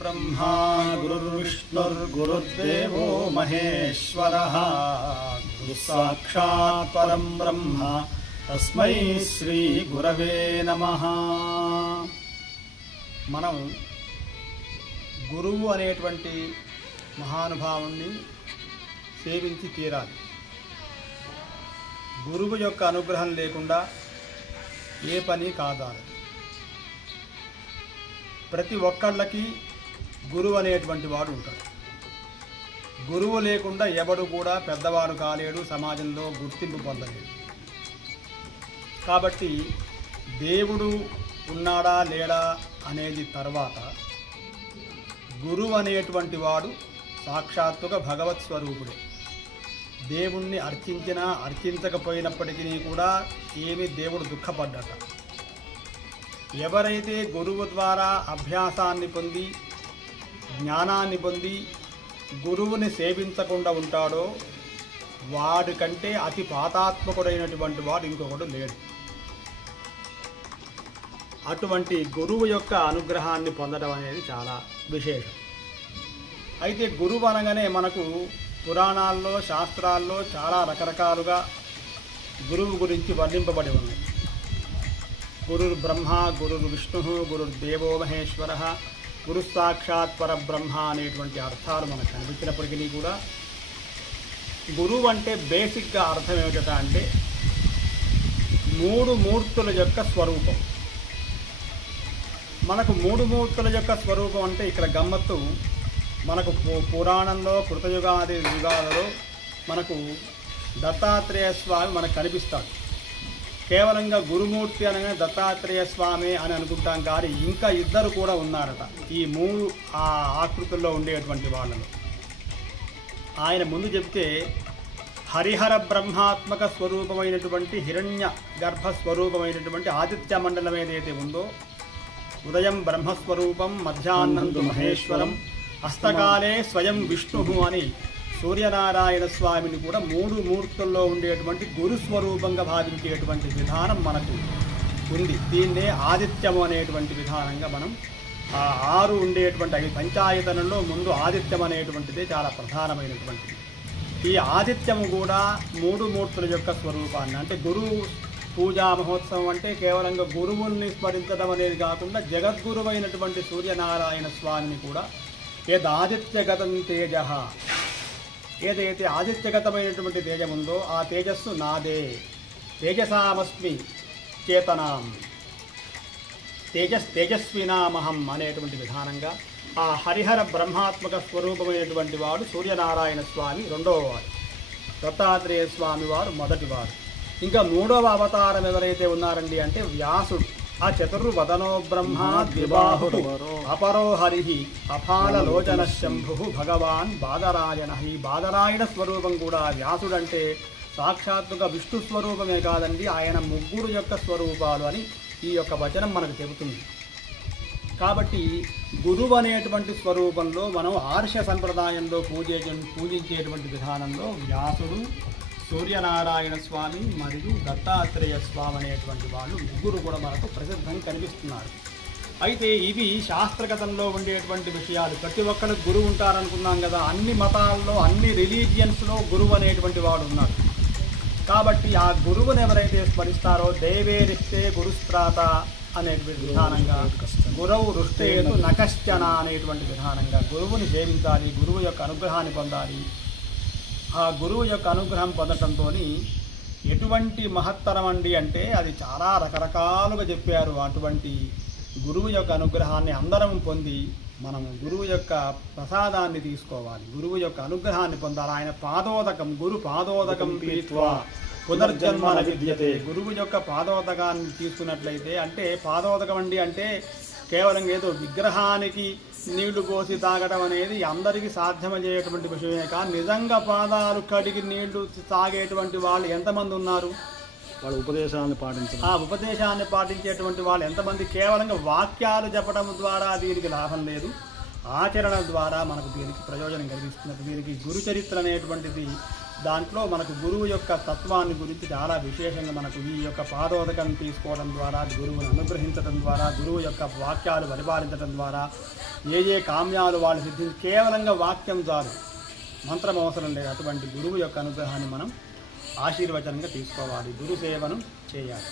गुरुर्ब्रह्मा गुरुर्विष्णुर्गुरुर्देवो महेश्वरः गुरुसाक्षात् परं ब्रह्म तस्मै श्री गुरवे नमः। మనం గురువు అనేటువంటి మహానుభావుని సేవించి తీరాలి. గురువు యొక్క అనుగ్రహం లేకుండా ఏ పని కాదాలి. ప్రతి ఒక్కళ్ళకి గురువు అనేటువంటి వాడు ఉంటాడు. గురువు లేకుండా ఎవడు కూడా పెద్దవాడు కాలేడు, సమాజంలో గుర్తింపు పొందలేడు. కాబట్టి దేవుడు ఉన్నాడా లేడా అనేది తర్వాత గురువు అనేటువంటి వాడు సాక్షాత్తుగా భగవత్ స్వరూపుడే. దేవుణ్ణి అర్చించినా అర్చించకపోయినప్పటికీ కూడా ఏమి దేవుడు దుఃఖపడ్డట. ఎవరైతే గురువు ద్వారా అభ్యాసాన్ని పొంది జ్ఞానాన్ని పొంది గురువుని సేవించకుండా ఉంటాడో వాడి కంటే అతి పాతాత్మకుడైనటువంటి వాడు ఇంకొకడు లేడు. అటువంటి గురువు యొక్క అనుగ్రహాన్ని పొందడం అనేది చాలా విశేషం. అయితే గురువు అనగానే మనకు పురాణాల్లో శాస్త్రాల్లో చాలా రకరకాలుగా గురువు గురించి వర్ణింపబడి ఉన్నాయి. గురుర్ బ్రహ్మ, గురుర్ విష్ణు, గురుర్దేవో మహేశ్వర, గురు సాక్షాత్ పరబ్రహ్మ అనేటువంటి అర్థాలు మనకు కనిపించినప్పటికీ కూడా గురువు అంటే బేసిక్గా అర్థం ఏమిటంటే అంటే మూడు మూర్తుల యొక్క స్వరూపం. మనకు మూడు మూర్తుల యొక్క స్వరూపం అంటే ఇక్కడ గమ్మత్తు, మనకు పురాణంలో కృతయుగాది యుగాలలో మనకు దత్తాత్రేయ స్వామి మనకు కనిపిస్తాడు. కేవలంగా గురుమూర్తి అనగానే దత్తాత్రేయ స్వామి అని అనుకుంటాం, కానీ ఇంకా ఇద్దరు కూడా ఉన్నారట ఈ మూడు ఆకృతుల్లో ఉండేటువంటి వాళ్ళలో. ఆయన ముందు చెప్తే హరిహర బ్రహ్మాత్మక స్వరూపమైనటువంటి హిరణ్య గర్భ స్వరూపమైనటువంటి ఆదిత్య మండలం ఏదైతే ఉందో, ఉదయం బ్రహ్మస్వరూపం, మధ్యాహ్నం మహేశ్వరం, హస్తకాలే స్వయం విష్ణు అని సూర్యనారాయణ స్వామిని కూడా మూడు మూర్తుల్లో ఉండేటువంటి గురుస్వరూపంగా భావించేటువంటి విధానం మనకు ఉంది. దీన్నే ఆదిత్యము అనేటువంటి విధానంగా మనం ఆరు ఉండేటువంటి అవి పంచాయతనంలో ముందు ఆదిత్యం అనేటువంటిదే చాలా ప్రధానమైనటువంటిది. ఈ ఆదిత్యము కూడా మూడు మూర్తుల యొక్క స్వరూపాన్ని, అంటే గురువు పూజా మహోత్సవం అంటే కేవలంగా గురువుల్ని స్మరించడం అనేది కాకుండా జగద్గురువైనటువంటి సూర్యనారాయణ స్వామిని కూడా ఆదిత్యగతం తేజ, ఏదైతే ఆదిత్యగతమైనటువంటి తేజం ఉందో ఆ తేజస్సు నాదే, తేజసామస్మి చేతనాం, తేజస్వినామహం అనేటువంటి విధానంగా ఆ హరిహర బ్రహ్మాత్మక స్వరూపమైనటువంటి వాడు సూర్యనారాయణ స్వామి రెండవ వాడు, దత్తాత్రేయ స్వామి వారు మొదటివాడు. ఇంకా మూడవ అవతారం ఎవరైతే ఉన్నారండి అంటే వ్యాసుడు. ఆ చతుర్వదనో బ్రహ్మ ద్విబాహుడు అపరో హరి అపాలలోచన శంభు భగవాన్ బాదరాయణ. ఈ బాదరాయణ స్వరూపం కూడా వ్యాసుడంటే సాక్షాత్తుగా విష్ణు స్వరూపమే కాదండి, ఆయన ముగ్గురు యొక్క స్వరూపాలు అని ఈ యొక్క వచనం మనకు చెబుతుంది. కాబట్టి గురువు అనేటువంటి స్వరూపంలో మనం ఆర్ష సంప్రదాయంలో పూజించేటువంటి విధానంలో వ్యాసుడు, సూర్యనారాయణ స్వామి మరియు దత్తాత్రేయ స్వామి అనేటువంటి వాళ్ళు ముగ్గురు కూడా మనకు ప్రసిద్ధం కనిపిస్తున్నారు. అయితే ఇవి శాస్త్రగతంలో ఉండేటువంటి విషయాలు. ప్రతి ఒక్కరు గురువు ఉంటారనుకున్నాం కదా, అన్ని మతాల్లో అన్ని రిలీజియన్స్లో గురువు అనేటువంటి వాడు ఉన్నాడు. కాబట్టి ఆ గురువుని ఎవరైతే స్మరిస్తారో దేవేరిస్తే గురుస్త్రాత అనేటువంటి విధానంగా, గురువు రుష్టేతు నకశ్చన అనేటువంటి విధానంగా గురువుని సేవించాలి, గురువు యొక్క అనుగ్రహాన్ని పొందాలి. ఆ గురువు యొక్క అనుగ్రహం పొందటంతో ఎటువంటి మహత్తరం అండి అంటే అది చాలా రకరకాలుగా చెప్పారు. అటువంటి గురువు యొక్క అనుగ్రహాన్ని అందరం పొంది మనం గురువు యొక్క ప్రసాదాన్ని తీసుకోవాలి, గురువు యొక్క అనుగ్రహాన్ని పొందాలి. ఆయన పాదోదకం, గురు పాదోదకం పీత్వా పునర్జన్మన విద్యతే. గురువు యొక్క పాదోదకాన్ని తీసుకున్నట్లయితే, అంటే పాదోదకం అండి అంటే కేవలం ఏదో విగ్రహానికి నీళ్లు పోసి తాగడం అనేది అందరికీ సాధ్యమయ్యేటువంటి విషయమే. కానీ నిజంగా పాదాలు కడిగి నీళ్లు తాగేటువంటి వాళ్ళు ఎంతమంది ఉన్నారు? వాళ్ళ ఉపదేశాన్ని పాటించారు. ఆ ఉపదేశాన్ని పాటించేటువంటి వాళ్ళు ఎంతమంది? కేవలంగా వాక్యాలు చెప్పడం ద్వారా దీనికి లాభం లేదు, ఆచరణ ద్వారా మనకు దీనికి ప్రయోజనం కలిగిస్తున్నట్టు. దీనికి గురు చరిత్ర అనేటువంటిది దాంట్లో మనకు గురువు యొక్క తత్వాన్ని గురించి చాలా విశేషంగా మనకు ఈ యొక్క పాదోదకం తీసుకోవడం ద్వారా, గురువును అనుగ్రహించడం ద్వారా, గురువు యొక్క వాక్యాలు పరిపాలించడం ద్వారా ఏ కామ్యాలు వాళ్ళు సిద్ధించి కేవలంగా వాక్యం చాలు, మంత్రం అవసరం లేదు. అటువంటి గురువు యొక్క అనుగ్రహాన్ని మనం ఆశీర్వచనంగా తీసుకోవాలి, గురు సేవను చేయాలి.